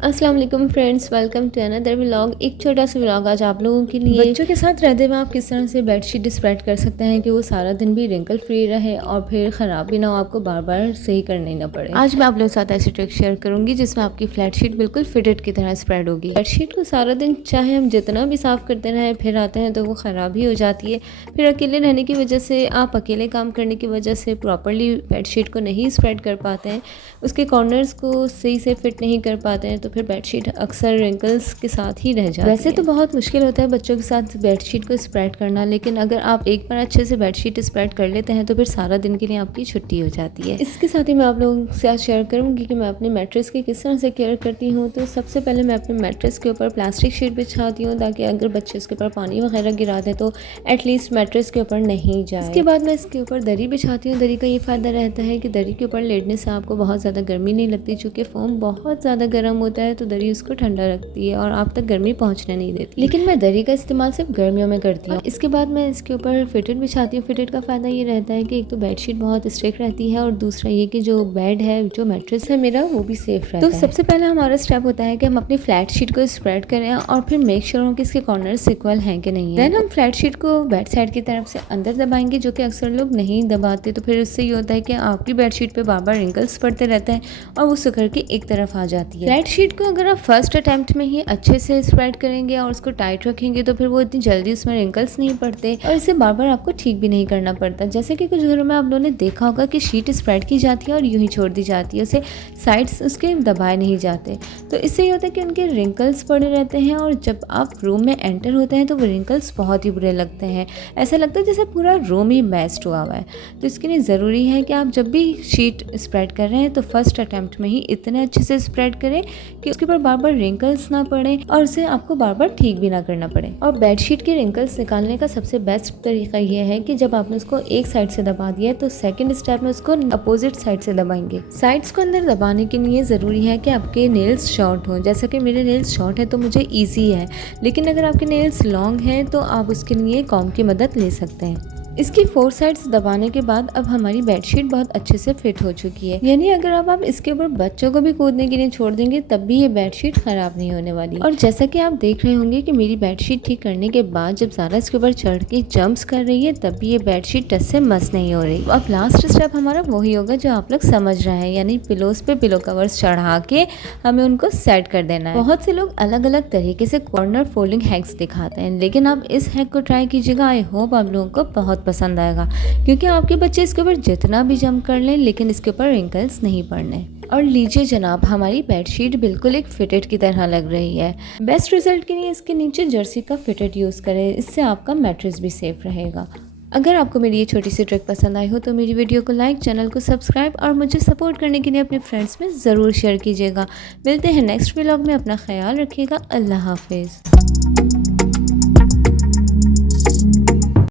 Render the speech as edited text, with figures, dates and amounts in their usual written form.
अस्सलाम वालेकुम friends, welcome to another vlog. एक छोटा सा व्लॉग आज आप लोगों के लिए। बच्चों के साथ रहते हुए आप किस तरह से बेडशीट स्प्रेड कर सकते हैं कि वो सारा दिन भी रिंकल फ्री रहे और फिर ख़राब भी ना हो, आपको बार बार सही करनी ना पड़े। आज मैं आप लोगों के साथ ऐसी ट्रिक शेयर करूंगी जिसमें आपकी फ्लैट शीट बिल्कुल फिटेड की तरह स्प्रेड होगी। बेडशीट को सारा दिन चाहे हम जितना भी साफ़ करते रहें, फिर आते हैं तो वो ख़राब ही हो जाती है। फिर अकेले रहने की वजह से, आप अकेले काम करने की वजह से प्रॉपरली बेडशीट को नहीं स्प्रेड कर पाते हैं, उसके कॉर्नर्स को सही से फिट नहीं कर पाते हैं, तो फिर बेडशीट अक्सर रिंकल्स के साथ ही रह जाती है। वैसे तो बहुत मुश्किल होता है बच्चों के साथ बेडशीट को स्प्रेड करना, लेकिन अगर आप एक बार अच्छे से बेडशीट स्प्रेड कर लेते हैं तो फिर सारा दिन के लिए आपकी छुट्टी हो जाती है। इसके साथ ही मैं आप लोगों के साथ शेयर करूंगी कि मैं अपने मैट्रेस की किस तरह से केयर करती हूँ। तो सबसे पहले मैं अपने मैट्रेस के ऊपर प्लास्टिक शीट बिछाती हूँ ताकि अगर बच्चे इसके ऊपर पानी वगैरह गिरा दें तो एटलीस्ट मैट्रेस के ऊपर नहीं जाए। इसके बाद मैं इसके ऊपर दरी बिछाती हूँ। दरी का ये फ़ायदा रहता है कि दरी के ऊपर लेटने से आपको बहुत ज़्यादा गर्मी नहीं लगती, चूँकि फोम बहुत ज़्यादा गर्म होता है तो दरी उसको ठंडा रखती है और आप तक गर्मी पहुंचने नहीं देती। लेकिन मैं दरी का इस्तेमाल सिर्फ गर्मियों में करती हूँ। इसके बाद मैं इसके ऊपर फिटेड बिछाती हूँ। फिटेड का फ़ायदा ये रहता है कि एक तो बेडशीट बहुत स्ट्रिक रहती है और दूसरा ये कि जो बेड है, जो मैट्रेस है मेरा, वो भी सेफ रहता है। तो सबसे पहले हमारा स्टेप होता है कि हम अपनी फ्लैट शीट को स्प्रेड करें और फिर मेक श्योर हो कि इसके कॉर्नर्स इक्वल हैं कि नहीं है। देन हम फ्लैट शीट को बेड साइड की तरफ से अंदर दबाएंगे, जो कि अक्सर लोग नहीं दबाते। तो फिर उससे ये होता है कि आपकी बेडशीट पे बार बार रिंकल्स पड़ते रहते हैं और वो सुखड़ के एक तरफ आ जाती है। फ्लैट शीट को अगर आप फर्स्ट अटेम्प्ट में ही अच्छे से स्प्रेड करेंगे और उसको टाइट रखेंगे तो फिर वो इतनी जल्दी उसमें रिंकल्स नहीं पड़ते और इसे बार बार आपको ठीक भी नहीं करना पड़ता। जैसे कि कुछ घरों में आप लोगों ने देखा होगा कि शीट स्प्रेड की जाती है और यूं ही छोड़ दी जाती है, उसे साइड्स उसके दबाए नहीं जाते। तो इससे ये होता है कि उनके रिंकल्स पड़े रहते हैं और जब आप रूम में एंटर होते हैं तो वो रिंकल्स बहुत ही बुरे लगते हैं। ऐसा लगता है जैसे पूरा रूम ही मैस्ड हुआ हुआ है। तो इसके लिए ज़रूरी है कि आप जब भी शीट स्प्रेड कर रहे हैं तो फर्स्ट अटैम्प्ट में ही इतने अच्छे से स्प्रेड करें कि उसके ऊपर बार बार रिंकल्स ना पड़े और उसे आपको बार बार ठीक भी ना करना पड़े। और बेडशीट के रिंकल्स निकालने का सबसे बेस्ट तरीका ये है कि जब आपने उसको एक साइड से दबा दिया है तो सेकंड स्टेप में उसको अपोजिट साइड से दबाएंगे। साइड्स को अंदर दबाने के लिए ज़रूरी है कि आपके नेल्स शॉर्ट हों। जैसा कि मेरे नेल्स शॉर्ट है तो मुझे ईजी है, लेकिन अगर आपके नेल्स लॉन्ग हैं तो आप उसके लिए कॉम्ब की मदद ले सकते हैं। इसकी 4 साइड्स दबाने के बाद अब हमारी बेडशीट बहुत अच्छे से फिट हो चुकी है। यानी अगर अब आप इसके ऊपर बच्चों को भी कूदने के लिए छोड़ देंगे तब भी ये बेडशीट खराब नहीं होने वाली। और जैसा कि आप देख रहे होंगे कि मेरी बेडशीट ठीक करने के बाद जब ज़ारा इसके ऊपर चढ़ के जंप्स कर रही है तब भी ये बेडशीट टच से मस नहीं हो रही। अब लास्ट स्टेप हमारा वही होगा जो आप लोग समझ रहे हैं, यानी पिलोस पे पिलो कवर्स चढ़ा के हमें उनको सेट कर देना है। बहुत से लोग अलग अलग तरीके से कॉर्नर फोल्डिंग हैक्स दिखाते हैं, लेकिन आप इस हैक को ट्राई कीजिएगा। आई होप आप लोगों को बहुत पसंद आएगा, क्योंकि आपके बच्चे इसके ऊपर जितना भी जंप कर लें लेकिन इसके ऊपर रिंकल्स नहीं पड़ने। और लीजिए जनाब, हमारी बेडशीट बिल्कुल एक फिटेड की तरह लग रही है। बेस्ट रिजल्ट के लिए इसके नीचे जर्सी का फिटेड यूज़ करें, इससे आपका मैट्रेस भी सेफ रहेगा। अगर आपको मेरी ये छोटी सी ट्रिक पसंद आई हो तो मेरी वीडियो को लाइक, चैनल को सब्सक्राइब और मुझे सपोर्ट करने के लिए अपने फ्रेंड्स में ज़रूर शेयर कीजिएगा। मिलते हैं नेक्स्ट व्लॉग में। अपना ख्याल रखिएगा। अल्लाह हाफिज़।